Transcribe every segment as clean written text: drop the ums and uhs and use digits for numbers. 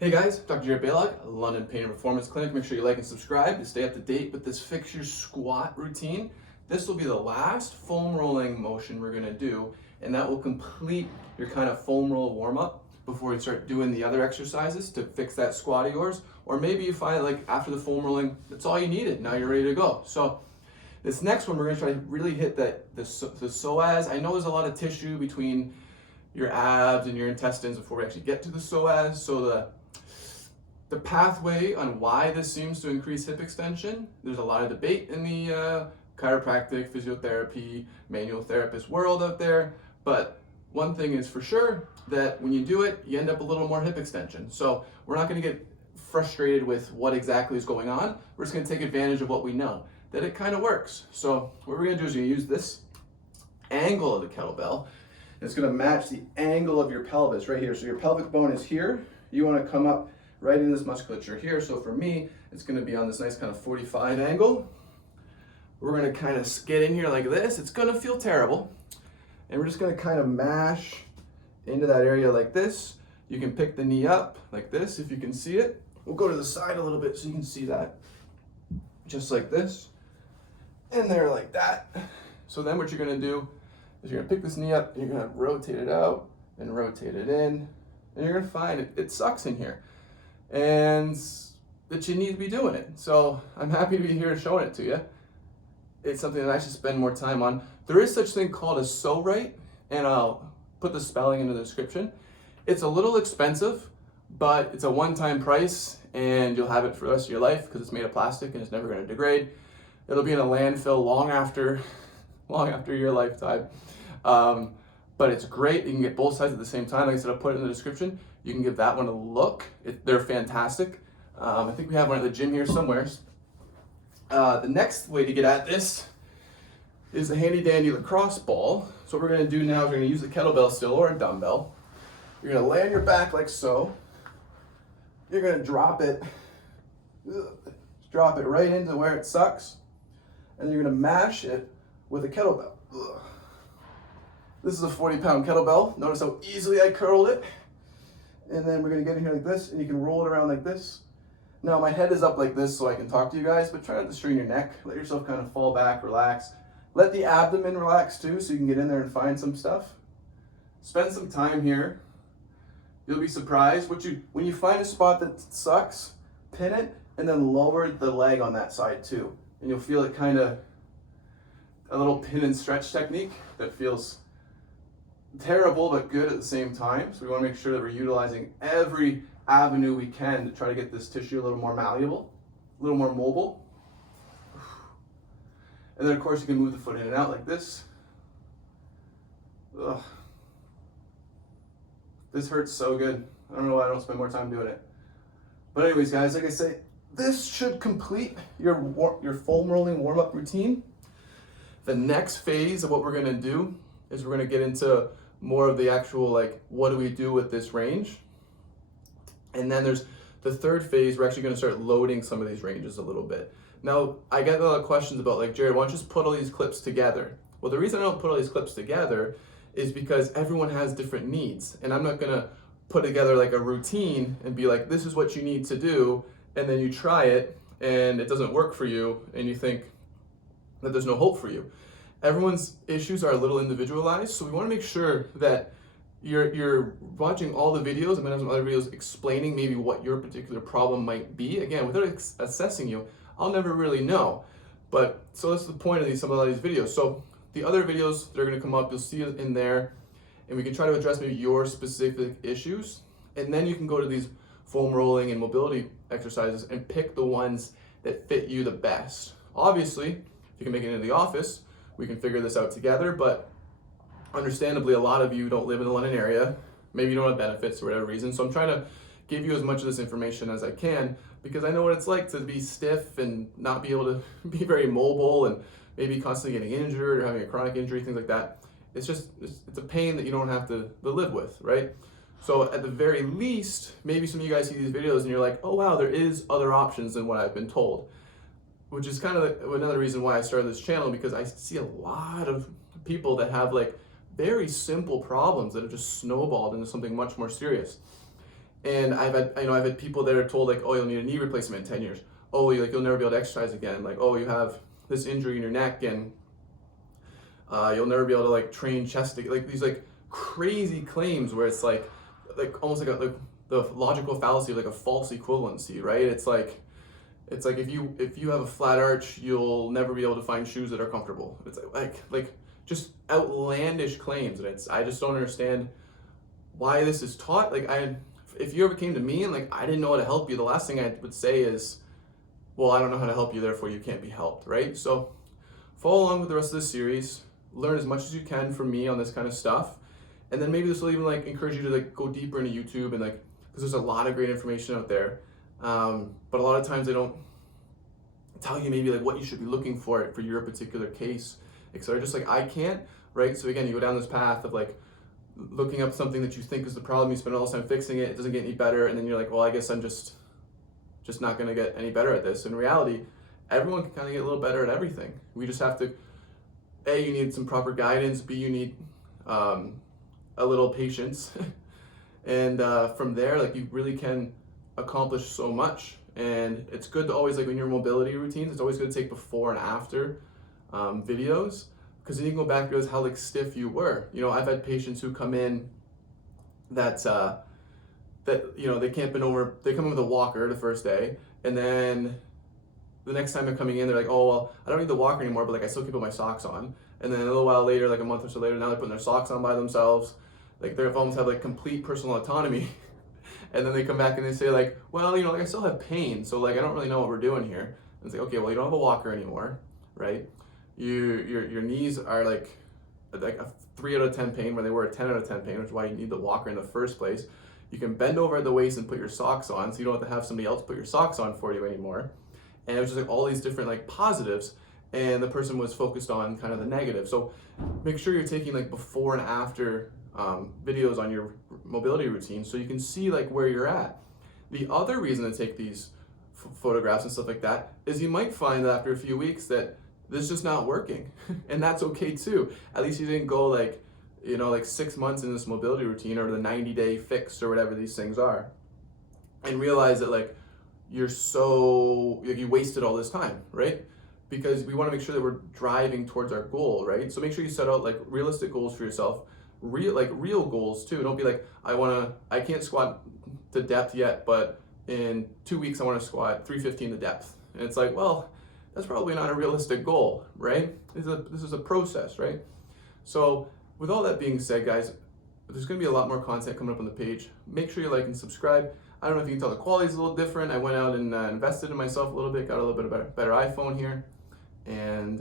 Hey guys, Dr. Jared Balog, London Pain and Performance Clinic. Make sure you like and subscribe to stay up to date with this Flexors squat routine. This will be the last foam rolling motion we're gonna do, and that will complete your kind of foam roll warm up before you start doing the other exercises to fix that squat of yours. Or maybe you find like after the foam rolling, that's all you needed. Now you're ready to go. So this next one, we're gonna try to really hit the psoas. I know there's a lot of tissue between your abs and your intestines before we actually get to the psoas. So the pathway on why this seems to increase hip extension, there's a lot of debate in the chiropractic, physiotherapy, manual therapist world out there. But one thing is for sure, that when you do it, you end up a little more hip extension. So we're not gonna get frustrated with what exactly is going on. We're just gonna take advantage of what we know, that it kind of works. So what we're gonna do is you're gonna use this angle of the kettlebell. It's gonna match the angle of your pelvis right here. So your pelvic bone is here. You wanna come up right in this musculature here. So for me, it's gonna be on this nice kind of 45 angle. We're gonna kind of get in here like this. It's gonna feel terrible. And we're just gonna kind of mash into that area like this. You can pick the knee up like this if you can see it. We'll go to the side a little bit so you can see that. Just like this. And there like that. So then what you're gonna do is you're gonna pick this knee up and you're gonna rotate it out and rotate it in. And you're gonna find it sucks in here. And that you need to be doing it. So I'm happy to be here showing it to you. It's something that I should spend more time on. There is such thing called a so right, and I'll put the spelling in the description. It's a little expensive, but it's a one-time price, and you'll have it for the rest of your life because it's made of plastic and it's never going to degrade. It'll be in a landfill long after your lifetime. But it's great. You can get both sides at the same time. Like I said, I'll put it in the description. You can give that one a look. They're fantastic. I think we have one at the gym here somewhere. The next way to get at this is the handy dandy lacrosse ball. So what we're gonna do now is we're gonna use the kettlebell still or a dumbbell. You're gonna lay on your back like so. You're gonna drop it right into where it sucks. And you're gonna mash it with a kettlebell. This is a 40-pound kettlebell. Notice how easily I curled it. And then we're gonna get in here like this, and you can roll it around like this. Now my head is up like this so I can talk to you guys, but try not to strain your neck. Let yourself kind of fall back, relax. Let the abdomen relax too, so you can get in there and find some stuff. Spend some time here. You'll be surprised. When you find a spot that sucks, pin it, and then lower the leg on that side too. And you'll feel it kind of, a little pin and stretch technique that feels terrible but good at the same time. So we want to make sure that we're utilizing every avenue we can to try to get this tissue a little more malleable, a little more mobile. And then of course you can move the foot in and out like this. Ugh. This hurts so good. I don't know why I don't spend more time doing it. But anyways guys, like I say, this should complete your foam rolling warm-up routine. The next phase of what we're gonna do is we're gonna get into more of the actual, like, what do we do with this range? And then there's the third phase, we're actually gonna start loading some of these ranges a little bit. Now, I get a lot of questions about, like, Jared, why don't you just put all these clips together? Well, the reason I don't put all these clips together is because everyone has different needs. And I'm not gonna put together like a routine and be like, this is what you need to do, and then you try it and it doesn't work for you and you think that there's no hope for you. Everyone's issues are a little individualized, so we want to make sure that you're watching all the videos. I'm going to have some other videos explaining maybe what your particular problem might be. Again, without assessing you, I'll never really know. But so that's the point of some of these videos. So the other videos that are going to come up, you'll see it in there, and we can try to address maybe your specific issues. And then you can go to these foam rolling and mobility exercises and pick the ones that fit you the best. Obviously, if you can make it into the office, we can figure this out together, but understandably, a lot of you don't live in the London area. Maybe you don't have benefits for whatever reason. So I'm trying to give you as much of this information as I can because I know what it's like to be stiff and not be able to be very mobile and maybe constantly getting injured or having a chronic injury, things like that. It's a pain that you don't have to live with, right? So at the very least, maybe some of you guys see these videos and you're like, oh wow, there is other options than what I've been told. Which is kind of another reason why I started this channel, because I see a lot of people that have like very simple problems that have just snowballed into something much more serious. And I've had people that are told like, oh, you'll need a knee replacement in 10 years. Oh, you'll never be able to exercise again. Like, oh, you have this injury in your neck and you'll never be able to like train chest, like these like crazy claims where it's like almost like the logical fallacy of like a false equivalency, right? It's like if you have a flat arch, you'll never be able to find shoes that are comfortable. It's like just outlandish claims, and I just don't understand why this is taught. Like if you ever came to me and like I didn't know how to help you, the last thing I would say is, well, I don't know how to help you, therefore you can't be helped, right? So follow along with the rest of this series, learn as much as you can from me on this kind of stuff, and then maybe this will even like encourage you to like go deeper into YouTube and like, because there's a lot of great information out there, but a lot of times they don't tell you maybe like what you should be looking for your particular case, etc. Just like I can't, right? So again, you go down this path of like looking up something that you think is the problem, you spend all this time fixing it, it doesn't get any better, and then you're like, well, I guess I'm just not going to get any better at this. In reality, everyone can kind of get a little better at everything. We just have to, A, you need some proper guidance, B, you need a little patience, and from there, like you really can accomplish so much. And it's good to always, like, when your mobility routines, it's always good to take before and after videos, because then you can go back and realize how like stiff you were. You know, I've had patients who come in that you know, they can't bend over, they come in with a walker the first day, and then the next time they're coming in, they're like, oh, well, I don't need the walker anymore, but like I still keep put my socks on. And then a little while later, like a month or so later, now they're putting their socks on by themselves. Like they've almost have like complete personal autonomy. And then they come back and they say like, well, you know, like I still have pain, so like I don't really know what we're doing here. And it's like, okay, well, you don't have a walker anymore, right? Your knees are like a 3 out of 10 pain where they were a 10 out of 10 pain, which is why you need the walker in the first place. You can bend over at the waist and put your socks on, so you don't have to have somebody else put your socks on for you anymore. And it was just like all these different like positives, and the person was focused on kind of the negative. So make sure you're taking like before and after videos on your mobility routine so you can see like where you're at. The other reason to take these photographs and stuff like that is you might find that after a few weeks that this is just not working, and that's okay too. At least you didn't go like, you know, like 6 months in this mobility routine or the 90-day fix or whatever these things are, and realize that like you're so, like you wasted all this time, right? Because we want to make sure that we're driving towards our goal, right? So make sure you set out like realistic goals for yourself, real goals too. Don't be like, I can't squat to depth yet, but in 2 weeks I want to squat 315 to depth. And it's like, well, that's probably not a realistic goal, right? This is a process, right? So with all that being said, guys, there's going to be a lot more content coming up on the page. Make sure you like and subscribe. I don't know if you can tell the quality's a little different. I went out and invested in myself a little bit, got a little bit of a better iPhone here, and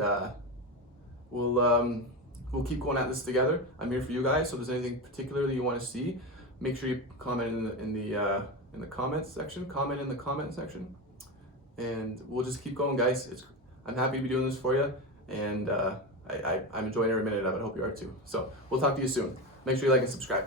we'll keep going at this together. I'm here for you guys, so if there's anything particular that you want to see, make sure you comment in the comments section. Comment in the comment section, and we'll just keep going, guys. I'm happy to be doing this for you, and I'm enjoying every minute of it. I hope you are too. So we'll talk to you soon. Make sure you like and subscribe.